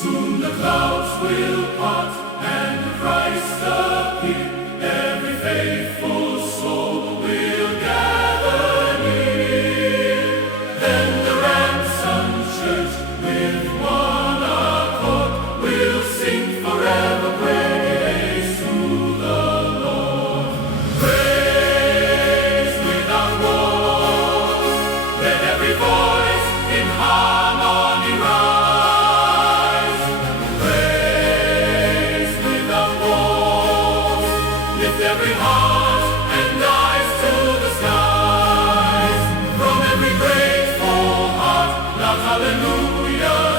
Soon the clouds will part and Christ appear. Every faithful soul will gather near. Then the ransomed church with one accord will sing forever praise to the Lord. Praise without walls. Let every voice in harmony rise. Praise without walls. Lift every heart and eyes to the skies. From every grateful heart, loud hallelujah.